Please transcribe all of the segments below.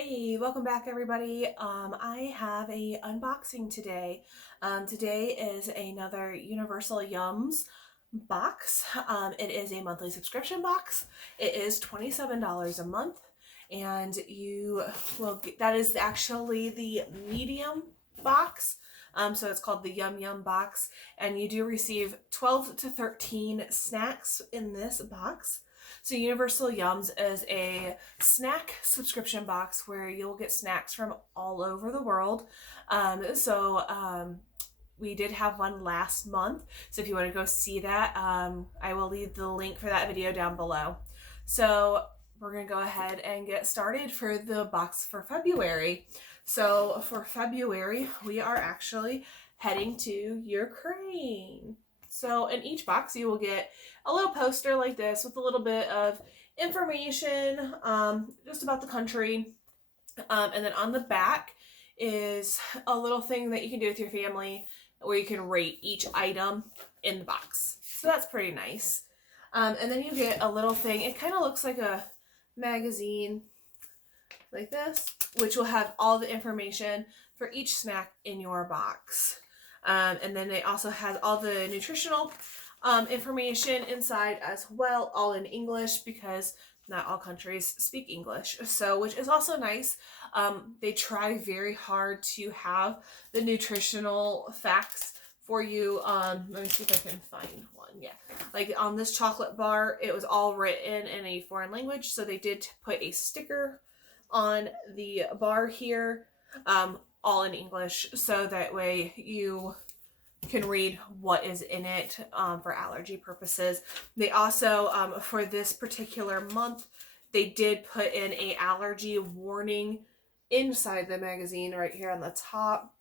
Hey, welcome back everybody. I have a unboxing today. Today is another Universal Yums box. It is a monthly subscription box. It is $27 a month, and you will get, that is actually the medium box. So it's called the Yum Yum box, and you do receive 12 to 13 snacks in this box. So Universal Yums is a snack subscription box where you'll get snacks from all over the world. We did have one last month, so if you want to go see that, I will leave the link for that video down below. So we're going to go ahead and get started for the box for February. So for February, we are actually heading to Ukraine. So in each box, you will get a little poster like this with a little bit of information just about the country. And then on the back is a little thing that you can do with your family where you can rate each item in the box. So that's pretty nice. And then you get a little thing. It kind of looks like a magazine like this, which will have all the information for each snack in your box. And then it also has all the nutritional information inside as well, all in English because not all countries speak English. So, which is also nice. They try very hard to have the nutritional facts for you. Let me see if I can find one. Yeah, like on this chocolate bar, it was all written in a foreign language, so they did put a sticker on the bar here, all in English, so that way you can read what is in it for allergy purposes. They also, for this particular month, they did put in a allergy warning inside the magazine right here on the top,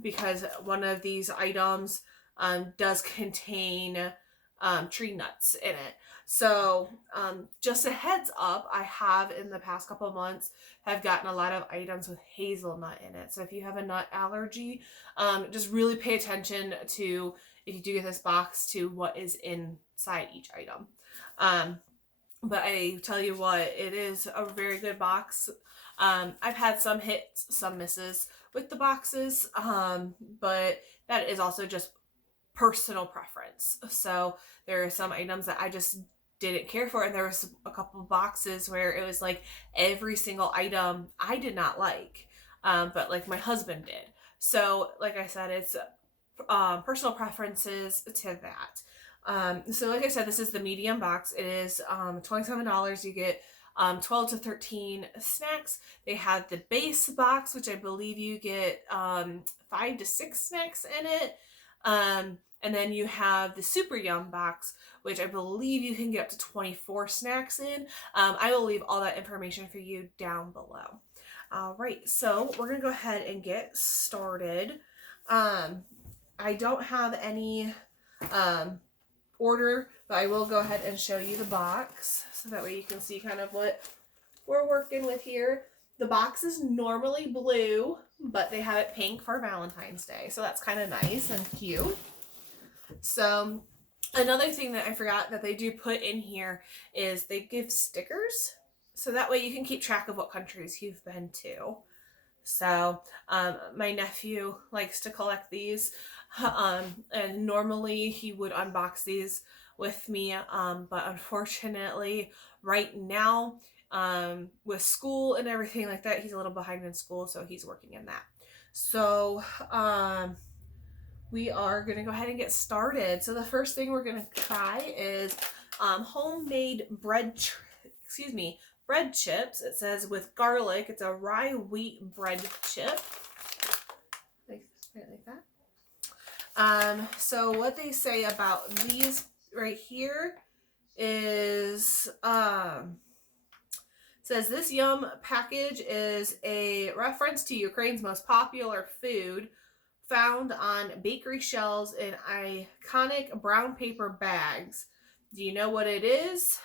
because one of these items does contain tree nuts in it. So just a heads up, I have in the past couple of months have gotten a lot of items with hazelnut in it. So if you have a nut allergy, just really pay attention to, if you do get this box, to what is inside each item. But I tell you what, it is a very good box. I've had some hits, some misses with the boxes, but that is also just personal preference. So there are some items that I just didn't care for, and there was a couple of boxes where it was like every single item I did not like, but like my husband did. So like I said, it's personal preferences to that. So like I said, this is the medium box. It is $27. You get 12 to 13 snacks. They have the base box, which I believe you get 5 to 6 snacks in it. And then you have the Super Yum box, which I believe you can get up to 24 snacks in. I will leave all that information for you down below. All right, so we're going to go ahead and get started. I don't have any order, but I will go ahead and show you the box so that way you can see kind of what we're working with here. The box is normally blue, but they have it pink for Valentine's Day, so that's kind of nice and cute. So another thing that I forgot that they do put in here is they give stickers, so that way you can keep track of what countries you've been to. So my nephew likes to collect these, and normally he would unbox these with me, but unfortunately right now, with school and everything like that, he's a little behind in school, so he's working in that. So we are going to go ahead and get started. So the first thing we're going to try is homemade bread chips. It says with garlic. It's a rye wheat bread chip. Like that. So what they say about these right here is says this Yum package is a reference to Ukraine's most popular food, found on bakery shelves in iconic brown paper bags. Do you know what it is?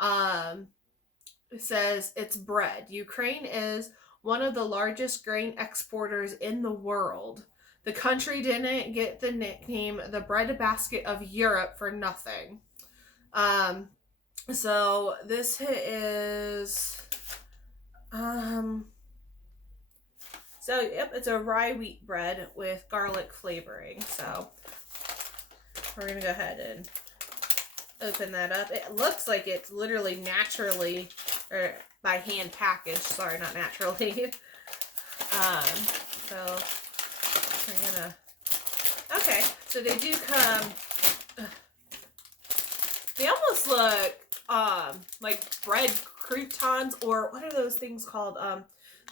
It says it's bread. Ukraine is one of the largest grain exporters in the world. The country didn't get the nickname the bread basket of Europe for nothing. So this is So yep, it's a rye wheat bread with garlic flavoring. So we're gonna go ahead and open that up. It looks like it's literally naturally, or by hand packaged. Sorry, not naturally. So we're gonna. Okay, so they do come. They almost look like bread croutons, or what are those things called?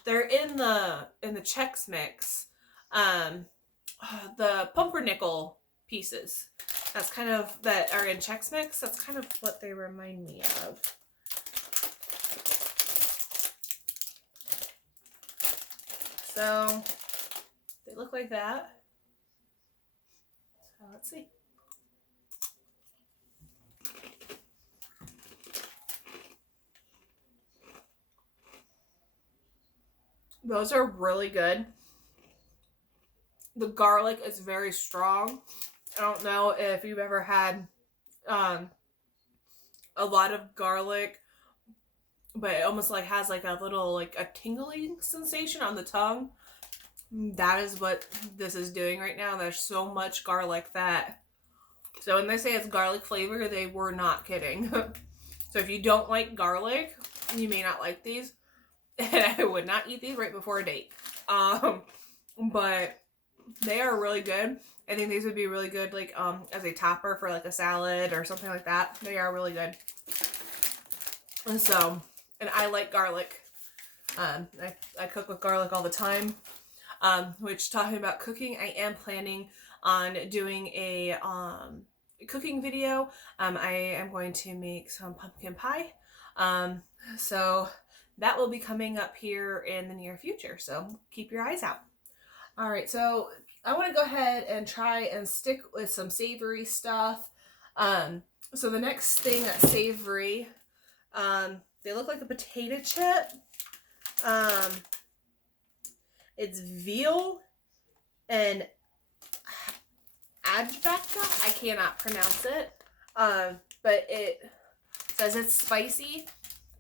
They're in the Chex Mix. The pumpernickel pieces. That's kind of that are in Chex Mix. That's kind of what they remind me of. So they look like that. So let's see. Those are really good. The garlic is very strong. I don't know if you've ever had a lot of garlic, but it almost like has like a little like a tingling sensation on the tongue. That is what this is doing right now. There's so much garlic that. So when they say it's garlic flavor, they were not kidding. So if you don't like garlic, you may not like these. And I would not eat these right before a date. But they are really good. I think these would be really good like as a topper for like a salad or something like that. They are really good. And so, and I like garlic. I cook with garlic all the time. Which, talking about cooking, I am planning on doing a cooking video. I am going to make some pumpkin pie. So that will be coming up here in the near future. So keep your eyes out. All right, so I want to go ahead and try and stick with some savory stuff. So the next thing that's savory, they look like a potato chip. It's veal and adjvacta. I cannot pronounce it. But it says it's spicy.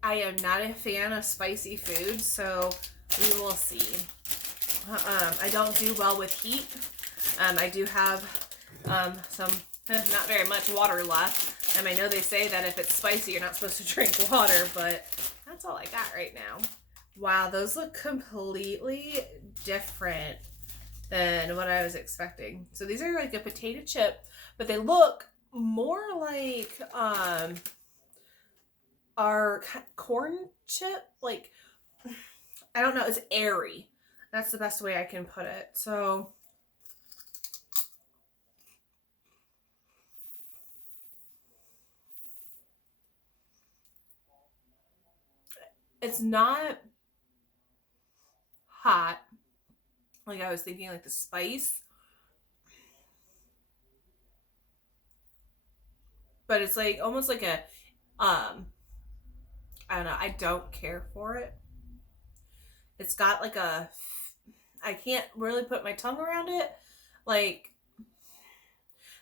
I am not a fan of spicy food, so we will see. I don't do well with heat. I do have some, not very much water left. And I know they say that if it's spicy, you're not supposed to drink water, but that's all I got right now. Wow, those look completely different than what I was expecting. So these are like a potato chip, but they look more like our corn chip. Like, I don't know, it's airy. That's the best way I can put it. So it's not hot like I was thinking, like the spice, but it's like almost like a I don't know, I don't care for it. It's got like a, I can't really put my tongue around it. Like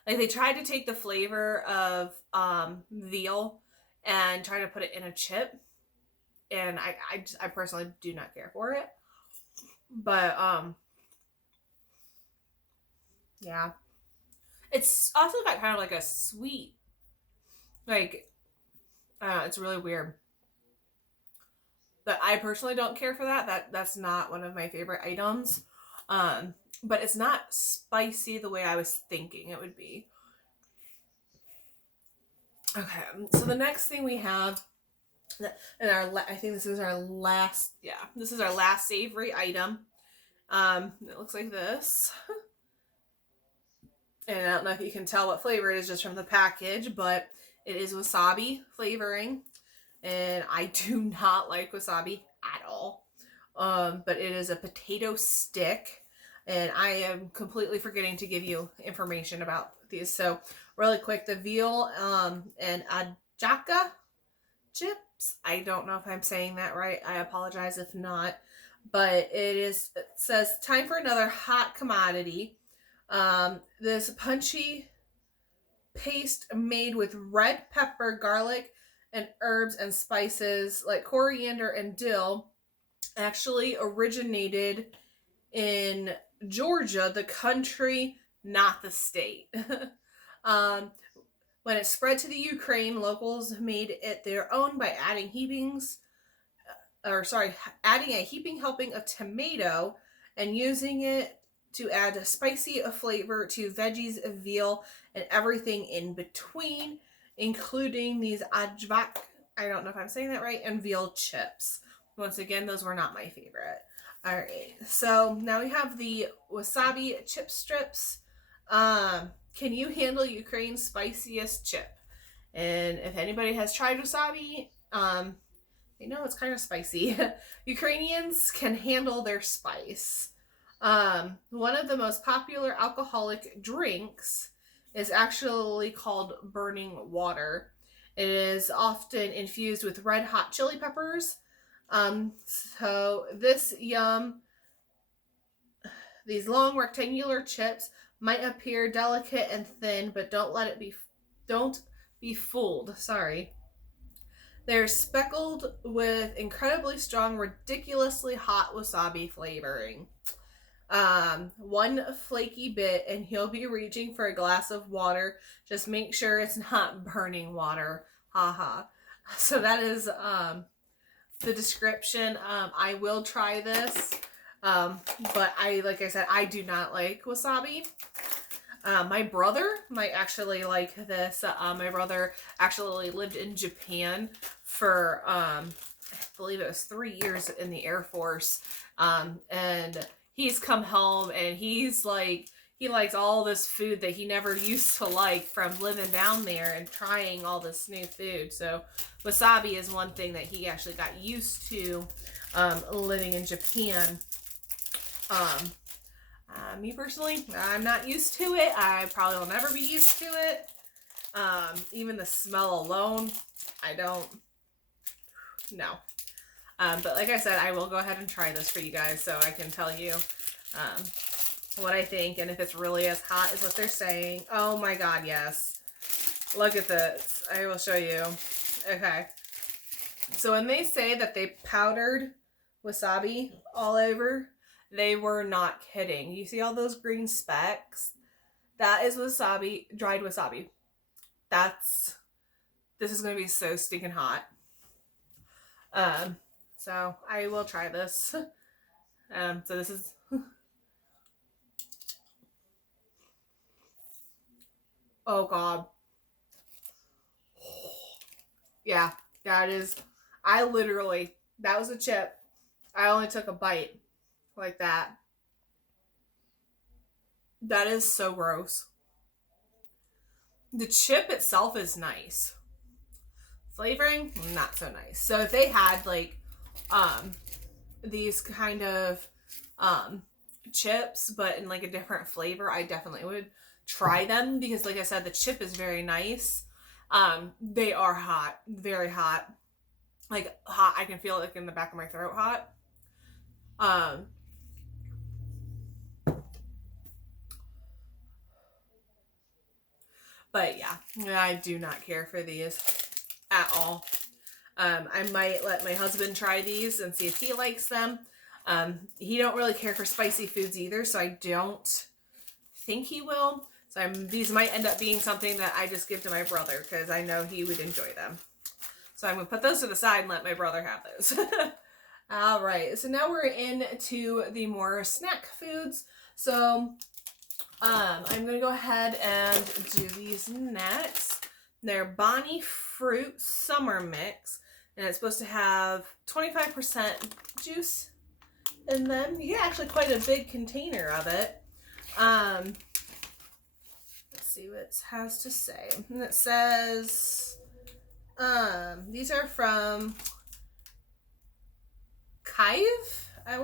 they tried to take the flavor of veal and try to put it in a chip, and I personally do not care for it. But yeah, it's also got kind of like a sweet, like, it's really weird. But I personally don't care for that. That's not one of my favorite items. But it's not spicy the way I was thinking it would be. Okay, so the next thing we have, and I think this is our last, this is our last savory item. It looks like this. And I don't know if you can tell what flavor it is just from the package, but it is wasabi flavoring. And I do not like wasabi at all. But it is a potato stick. And I am completely forgetting to give you information about these. So really quick, the veal and adjaka chips. I don't know if I'm saying that right. I apologize if not. But it says time for another hot commodity. This punchy paste made with red pepper, garlic, and herbs and spices like coriander and dill actually originated in Georgia, the country, not the state. When it spread to the Ukraine, locals made it their own by adding adding a heaping helping of tomato and using it to add a spicy flavor to veggies, veal, and everything in between, including these ajvak, I don't know if I'm saying that right, and veal chips. Once again, those were not my favorite. All right, so now we have the wasabi chip strips. Can you handle Ukraine's spiciest chip? And if anybody has tried wasabi, they know it's kind of spicy. Ukrainians can handle their spice. One of the most popular alcoholic drinks is actually called burning water. It is often infused with red hot chili peppers. So these long rectangular chips might appear delicate and thin, but don't be fooled. Sorry. They're speckled with incredibly strong, ridiculously hot wasabi flavoring. One flaky bit and you'll be reaching for a glass of water. Just make sure it's not burning water. Haha. So that is the description. I will try this. But like I said, I do not like wasabi. My brother might actually like this. My brother actually lived in Japan for, I believe it was 3 years in the Air Force. And he's come home and he's like, he likes all this food that he never used to like from living down there and trying all this new food. So wasabi is one thing that he actually got used to living in Japan. Me personally, I'm not used to it. I probably will never be used to it. Even the smell alone, I don't know. But like I said, I will go ahead and try this for you guys so I can tell you what I think and if it's really as hot as what they're saying. Oh my god, yes. Look at this. I will show you. Okay. So when they say that they powdered wasabi all over, they were not kidding. You see all those green specks? That is wasabi, dried wasabi. This is going to be so stinking hot. So I will try this. So this is... Oh god. Yeah, that is... that was a chip. I only took a bite. Like that. That is so gross. The chip itself is nice. Flavoring, not so nice. So if they had like these kind of chips but in like a different flavor, I definitely would try them because like I said, the chip is very nice. They are hot, very hot. Like hot, I can feel it like in the back of my throat hot. But yeah, I do not care for these at all. I might let my husband try these and see if he likes them. He don't really care for spicy foods either, so I don't think he will. So these might end up being something that I just give to my brother because I know he would enjoy them. So I'm going to put those to the side and let my brother have those. All right, so now we're into the more snack foods. So I'm going to go ahead and do these next. They're Bonnie Fruit Summer Mix, and it's supposed to have 25% juice in them. You get actually quite a big container of it. Let's see what it has to say. And it says, these are from Kyiv. I'm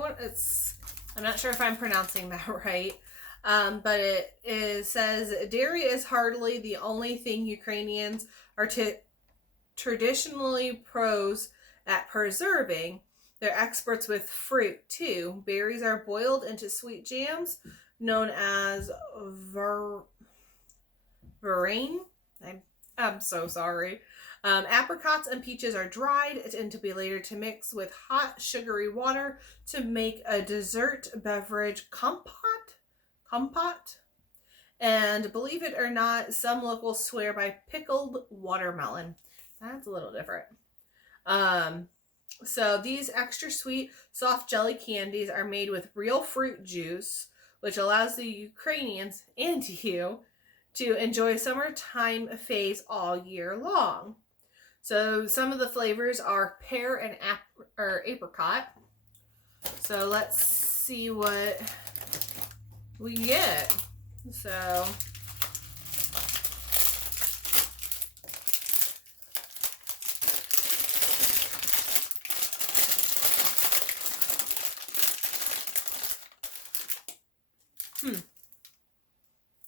not sure if I'm pronouncing that right. But it says, dairy is hardly the only thing Ukrainians are traditionally pros at preserving. They're experts with fruit, too. Berries are boiled into sweet jams known as verrain. I'm so sorry. Apricots and peaches are dried and to be later to mix with hot sugary water to make a dessert beverage compote. And believe it or not, some locals swear by pickled watermelon. That's a little different. So these extra sweet, soft jelly candies are made with real fruit juice, which allows the Ukrainians and you to enjoy summertime phase all year long. So some of the flavors are pear and apricot. So let's see what we get. So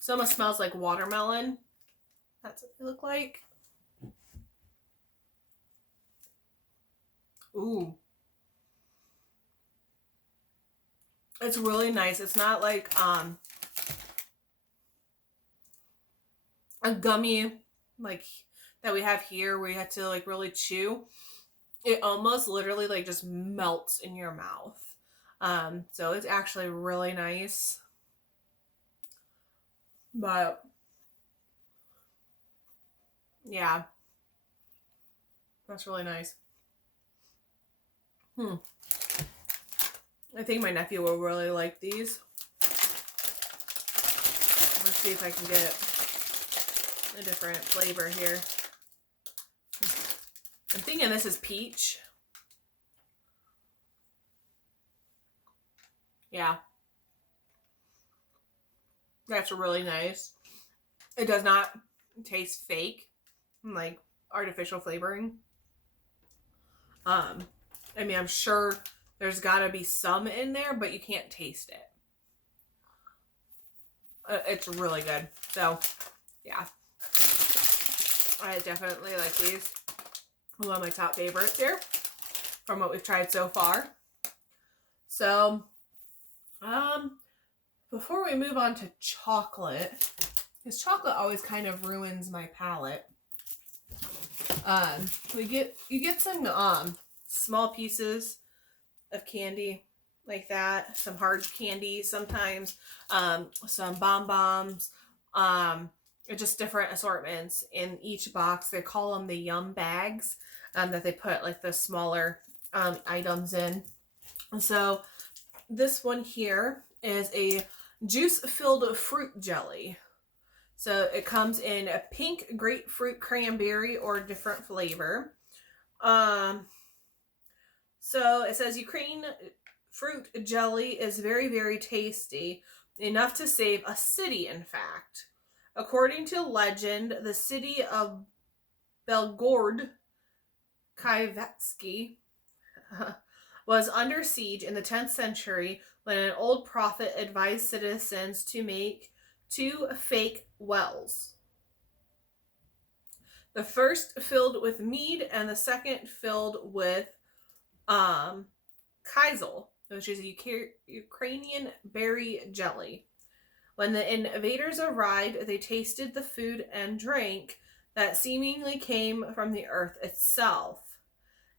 This almost smells like watermelon. That's what they look like. Ooh. It's really nice. It's not like a gummy like that we have here where you have to like really chew. It almost literally like just melts in your mouth. So it's actually really nice. But yeah, that's really nice. I think my nephew will really like these. Let's see if I can get a different flavor here. I'm thinking this is peach. Yeah. That's really nice. It does not taste fake, like artificial flavoring. I mean, I'm sure there's got to be some in there, but you can't taste it. It's really good. So, yeah. I definitely like these. One of my top favorites here from what we've tried so far. So, before we move on to chocolate, because chocolate always kind of ruins my palate. You get some small pieces of candy like that, some hard candy sometimes, some bonbons, just different assortments in each box. They call them the yum bags, that they put like the smaller items in. So this one here is a juice-filled fruit jelly. So it comes in a pink, grapefruit, cranberry, or different flavor. So it says Ukraine fruit jelly is very, very tasty, enough to save a city, in fact. According to legend, the city of Belgorod Kievatsky was under siege in the 10th century when an old prophet advised citizens to make 2 fake wells. The first filled with mead and the second filled with kizil, which is a Ukrainian berry jelly. When the invaders arrived, they tasted the food and drank that seemingly came from the earth itself,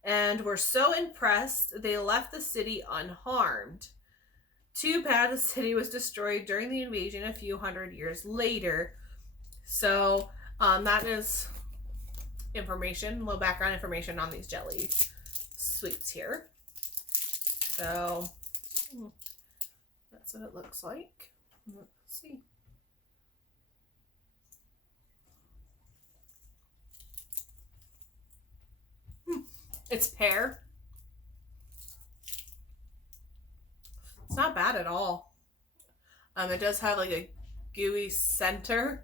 and were so impressed they left the city unharmed. Too bad the city was destroyed during the invasion a few hundred years later. So that is information, a little background information on these jelly sweets here. So that's what it looks like. Let's see. It's pear. It's not bad at all. It does have like a gooey center.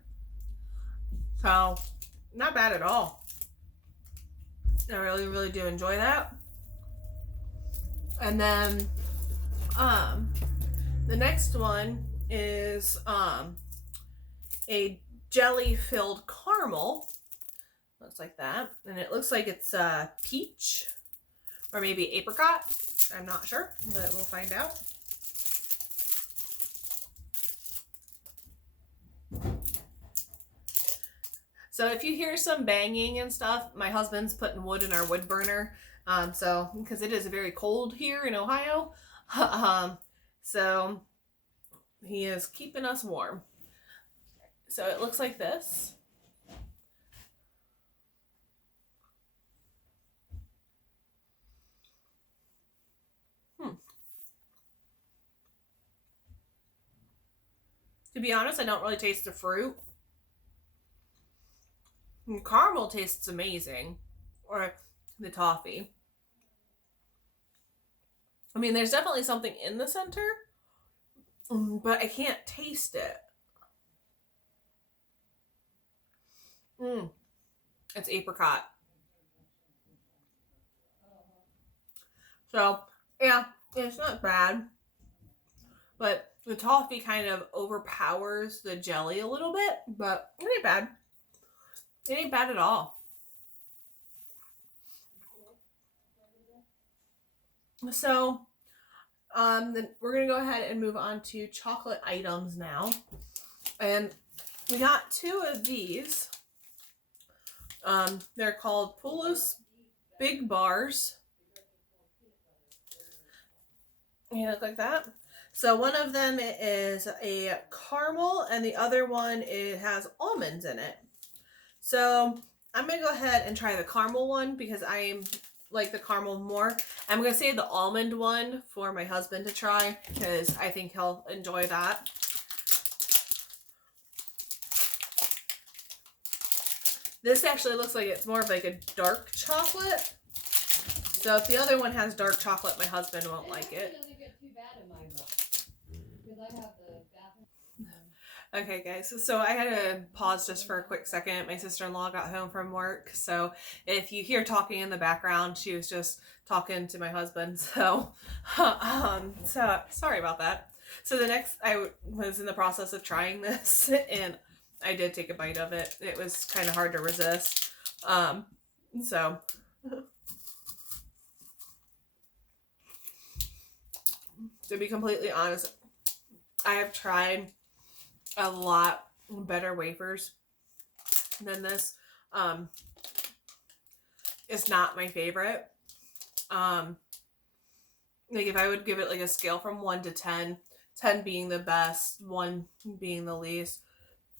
So, not bad at all. I really, really do enjoy that. And then, the next one is, a jelly-filled caramel. Looks like that. And it looks like it's, peach. Or maybe apricot. I'm not sure, but we'll find out. So if you hear some banging and stuff, my husband's putting wood in our wood burner. So because it is very cold here in Ohio, so he is keeping us warm. So it looks like this. To be honest, I don't really taste the fruit. Caramel tastes amazing, or the toffee. I mean, there's definitely something in the center, but I can't taste it. It's apricot. So, yeah, it's not bad, but the toffee kind of overpowers the jelly a little bit, but it ain't bad. It ain't bad at all. So, then we're gonna go ahead and move on to chocolate items now, and we got 2 of these. They're called Poulos Big Bars. They look like that. So one of them is a caramel, and the other one it has almonds in it. So I'm gonna go ahead and try the caramel one because I like the caramel more. I'm gonna save the almond one for my husband to try because I think he'll enjoy that. This actually looks like it's more of like a dark chocolate. So if the other one has dark chocolate, my husband won't like it. Okay, guys, so I had to pause just for a quick second. My sister-in-law got home from work, so if you hear talking in the background, she was just talking to my husband. So sorry about that. So the next, I was in the process of trying this, and I did take a bite of it. It was kind of hard to resist. So to be completely honest, I have tried a lot better wafers than this. It's not my favorite. Like if I would give it like a scale from 1 to 10, 10 being the best, 1 being the least,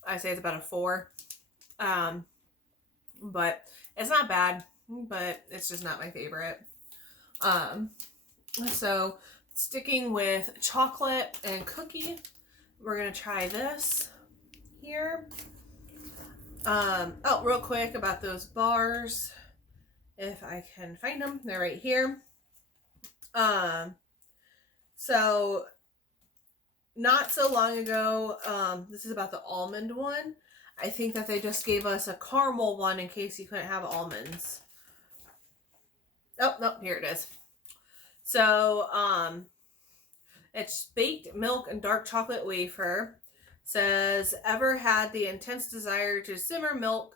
I say it's about a 4. But it's not bad, but it's just not my favorite. So sticking with chocolate and cookie, we're gonna try this here. Oh, real quick about those bars, if I can find them, they're right here. So not so long ago, this is about the almond one. I think that they just gave us a caramel one in case you couldn't have almonds. Oh, no, here it is. So, it's baked milk and dark chocolate wafer. Says, ever had the intense desire to simmer milk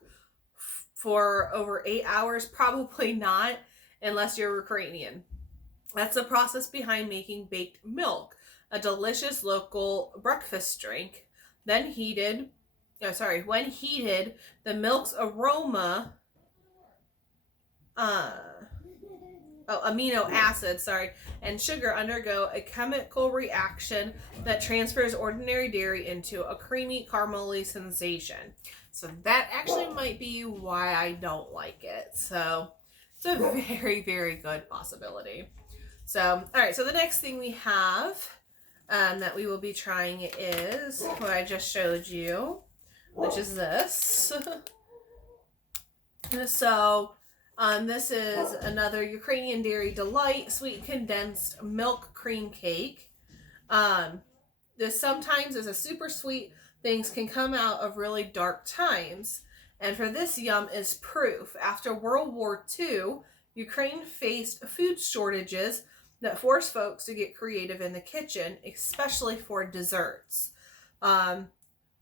for over 8 hours? Probably not, unless you're Ukrainian. That's the process behind making baked milk, a delicious local breakfast drink. When heated, the milk's aroma, amino acids, and sugar undergo a chemical reaction that transfers ordinary dairy into a creamy, caramelly sensation. So that actually might be why I don't like it. So it's a very, very good possibility. So, all right, so the next thing we have that we will be trying is what I just showed you, which is this. So, this is another Ukrainian Dairy Delight sweet condensed milk cream cake. This sometimes is a super sweet. Things can come out of really dark times. And for this yum is proof. After World War II, Ukraine faced food shortages that forced folks to get creative in the kitchen, especially for desserts,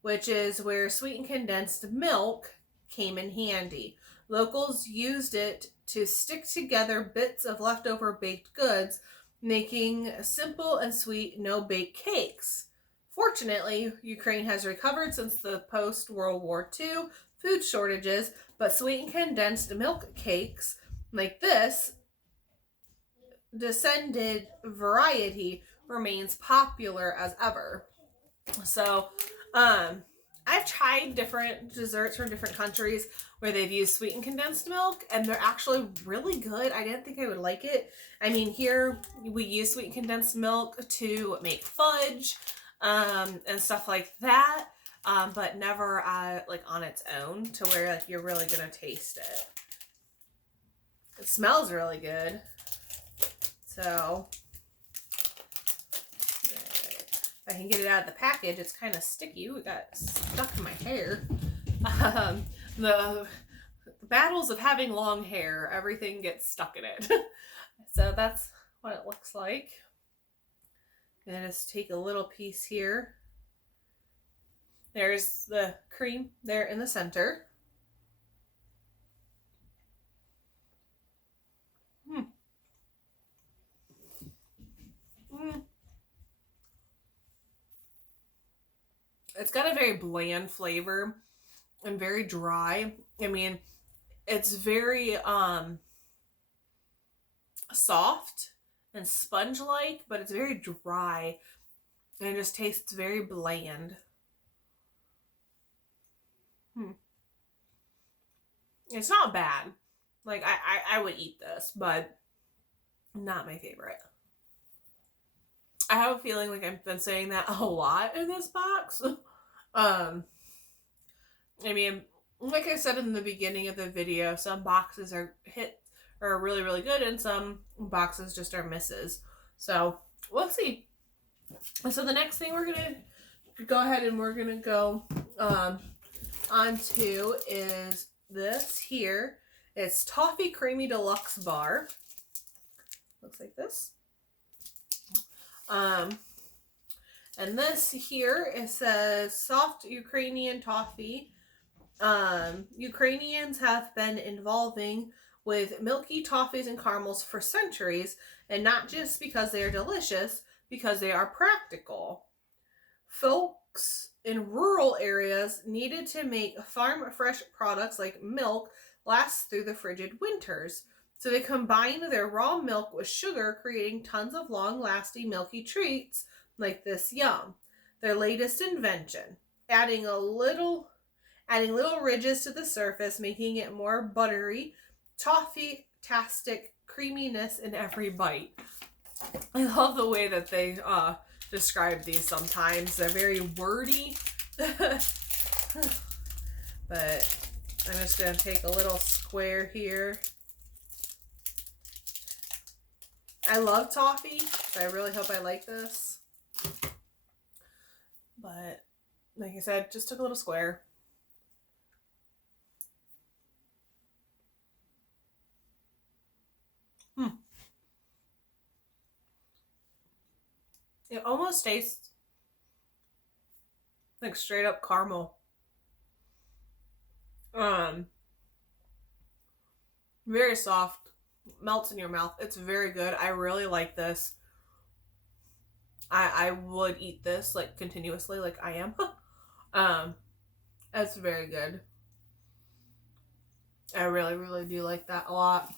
which is where sweetened condensed milk came in handy. Locals used it to stick together bits of leftover baked goods, making simple and sweet no-bake cakes. Fortunately, Ukraine has recovered since the post-World War II food shortages, but sweetened condensed milk cakes like this descended variety remains popular as ever. So, I've tried different desserts from different countries where they've used sweetened condensed milk, and they're actually really good. I didn't think I would like it. I mean, here we use sweetened condensed milk to make fudge, and stuff like that, but never like on its own to where like you're really gonna taste it. It smells really good. So, if I can get it out of the package, it's kind of sticky. Ooh, it got stuck in my hair. The battles of having long hair, everything gets stuck in it. So that's what it looks like. And just take a little piece here. There's the cream there in the center. It's got a very bland flavor and very dry. I mean, it's very soft and sponge-like, but it's very dry and it just tastes very bland. It's not bad. Like, I would eat this, but not my favorite. I have a feeling like I've been saying that a lot in this box. I mean, like I said in the beginning of the video, some boxes are really, really good, and some boxes just are misses. So we'll see. So the next thing we're gonna go ahead and we're gonna go onto is this here. It's Toffee Creamy Deluxe Bar. Looks like this. And this here, it says soft Ukrainian toffee. Ukrainians have been involving with milky toffees and caramels for centuries, and not just because they are delicious, because they are practical. Folks in rural areas needed to make farm fresh products like milk last through the frigid winters. So they combined their raw milk with sugar, creating tons of long-lasting milky treats like this yum. Their latest invention, adding little ridges to the surface, making it more buttery, toffee-tastic creaminess in every bite. I love the way that they describe these sometimes. They're very wordy. But I'm just going to take a little square here. I love toffee, so I really hope I like this. But, like I said, just took a little square. It almost tastes like straight up caramel. Very soft, melts in your mouth. It's very good. I really like this. I would eat this like continuously, like I am. It's very good. I really, really do like that a lot.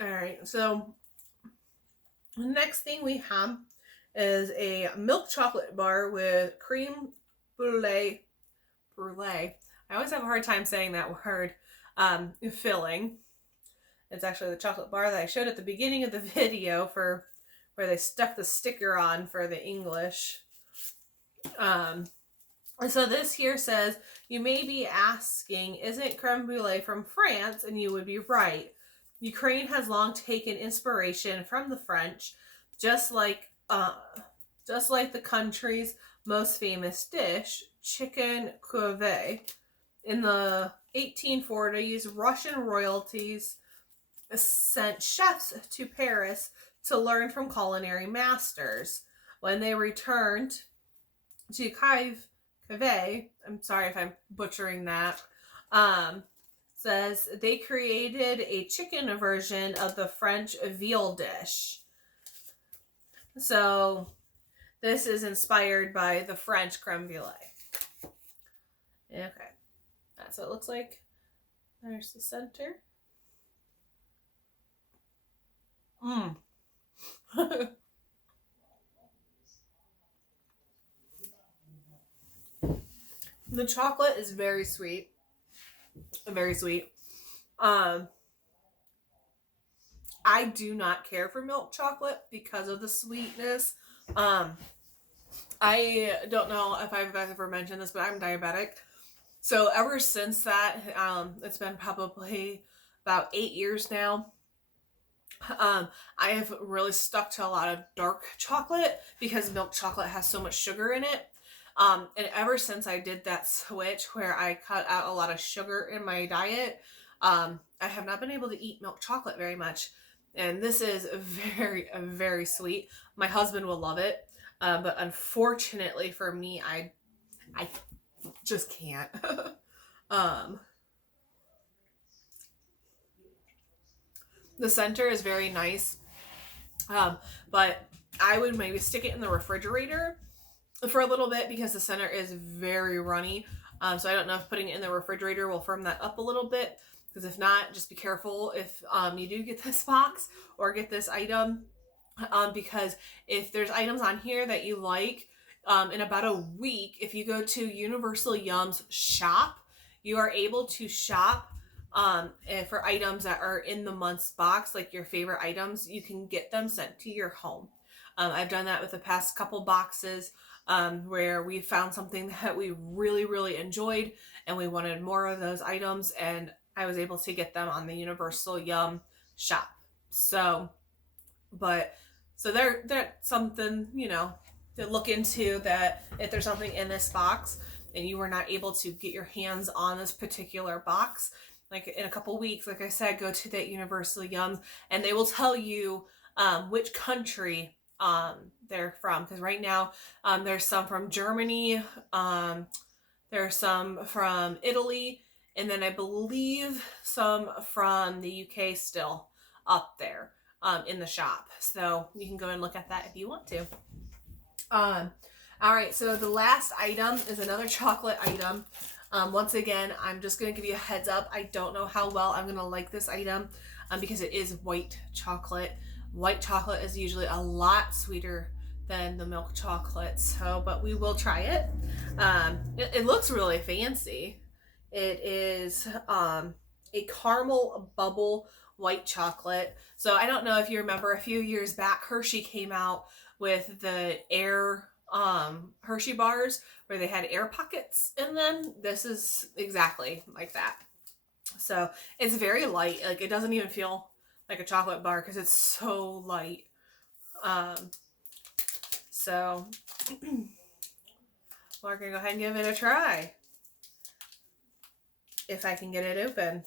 All right, so the next thing we have is a milk chocolate bar with creme brulee. I always have a hard time saying that word. Filling. It's actually the chocolate bar that I showed at the beginning of the video for where they stuck the sticker on for the English. So this here says, you may be asking, isn't creme brulee from France? And you would be right. Ukraine has long taken inspiration from the French, just like the country's most famous dish, chicken couvé. In the 1840s, Russian royalties sent chefs to Paris to learn from culinary masters. When they returned to Kiev, I'm sorry if I'm butchering that, says they created a chicken version of the French veal dish. So this is inspired by the French creme brulee. Okay. That's what it looks like. There's the center. The chocolate is very sweet. Very sweet. I do not care for milk chocolate because of the sweetness. I don't know if I've ever mentioned this, but I'm diabetic. So ever since that, it's been probably about 8 years now. I have really stuck to a lot of dark chocolate because milk chocolate has so much sugar in it. And ever since I did that switch where I cut out a lot of sugar in my diet, I have not been able to eat milk chocolate very much. And this is very, very sweet. My husband will love it. But unfortunately for me, I just can't. The center is very nice. But I would maybe stick it in the refrigerator for a little bit because the center is very runny. So I don't know if putting it in the refrigerator will firm that up a little bit. Because if not, just be careful if you do get this box or get this item. Because if there's items on here that you like, in about a week, if you go to Universal Yum's shop, you are able to shop for items that are in the month's box, like your favorite items. You can get them sent to your home. I've done that with the past couple boxes where we found something that we really, really enjoyed and we wanted more of those items, and I was able to get them on the Universal Yum shop. So that's something, to look into, that if there's something in this box and you were not able to get your hands on this particular box, like in a couple weeks, like I said, go to that Universal Yum and they will tell you which country they're from. Because right now there's some from Germany, there's some from Italy, and then I believe some from the UK still up there in the shop. So you can go and look at that if you want to. All right, so the last item is another chocolate item. Once again, I'm just going to give you a heads up. I don't know how well I'm going to like this item because it is white chocolate. White chocolate is usually a lot sweeter than the milk chocolate, but we will try it. It looks really fancy. It is a caramel bubble white chocolate. So I don't know if you remember, a few years back, Hershey came out with the air Hershey bars where they had air pockets in them. This is exactly like that. So it's very light. Like, it doesn't even feel like a chocolate bar because it's so light. So we're gonna go ahead and give it a try. If I can get it open.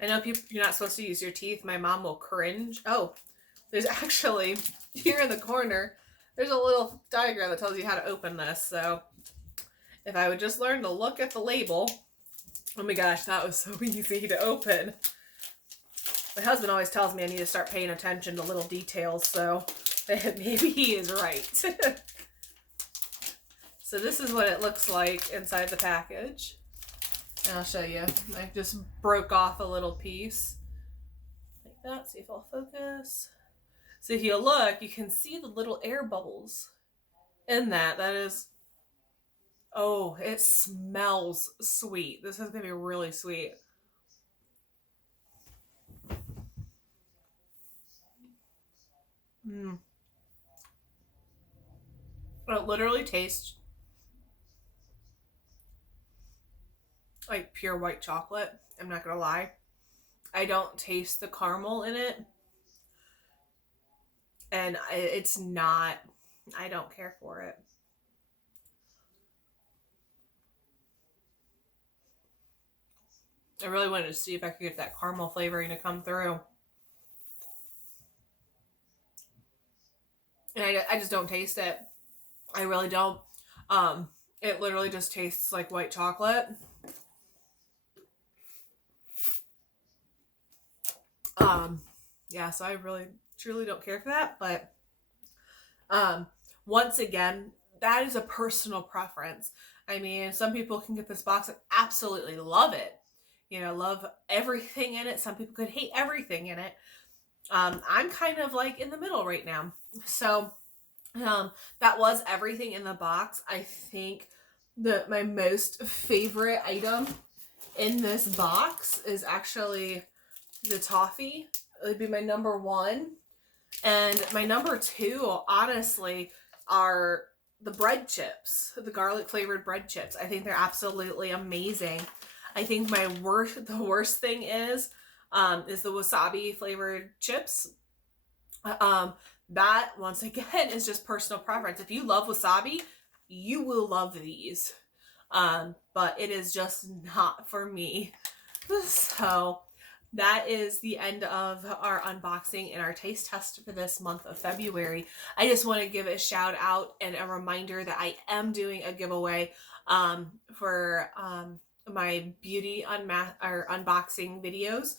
I know you're not supposed to use your teeth. My mom will cringe. Oh, there's actually, here in the corner, there's a little diagram that tells you how to open this. So if I would just learn to look at the label. Oh my gosh, that was so easy to open. My husband always tells me I need to start paying attention to little details, so maybe he is right. So this is what it looks like inside the package. And I'll show you. I just broke off a little piece. Like that. See if I'll focus. So if you look, you can see the little air bubbles in that. That is... Oh, it smells sweet. This is going to be really sweet. It literally tastes like pure white chocolate. I'm not gonna lie. I don't taste the caramel in it. And it's not, I don't care for it. I really wanted to see if I could get that caramel flavoring to come through. And I just don't taste it. I really don't. It literally just tastes like white chocolate. Yeah, so I really truly don't care for that, but once again, that is a personal preference. I mean, some people can get this box and absolutely love it. You know, love everything in it. Some people could hate everything in it. I'm kind of like in the middle right now. So that was everything in the box. I think my most favorite item in this box is actually the toffee. It would be my number one. And my number two, honestly, are the bread chips, the garlic flavored bread chips. I think they're absolutely amazing. I think the worst thing is the wasabi flavored chips. That once again is just personal preference. If you love wasabi, you will love these. But it is just not for me. So that is the end of our unboxing and our taste test for this month of February. I just want to give a shout out and a reminder that I am doing a giveaway for my beauty unboxing videos.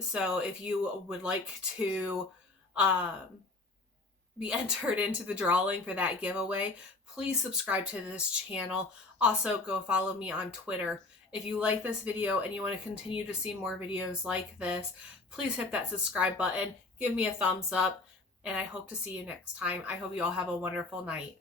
So if you would like to be entered into the drawing for that giveaway, please subscribe to this channel. Also, go follow me on Twitter. If you like this video and you want to continue to see more videos like this, please hit that subscribe button, give me a thumbs up, and I hope to see you next time. I hope you all have a wonderful night.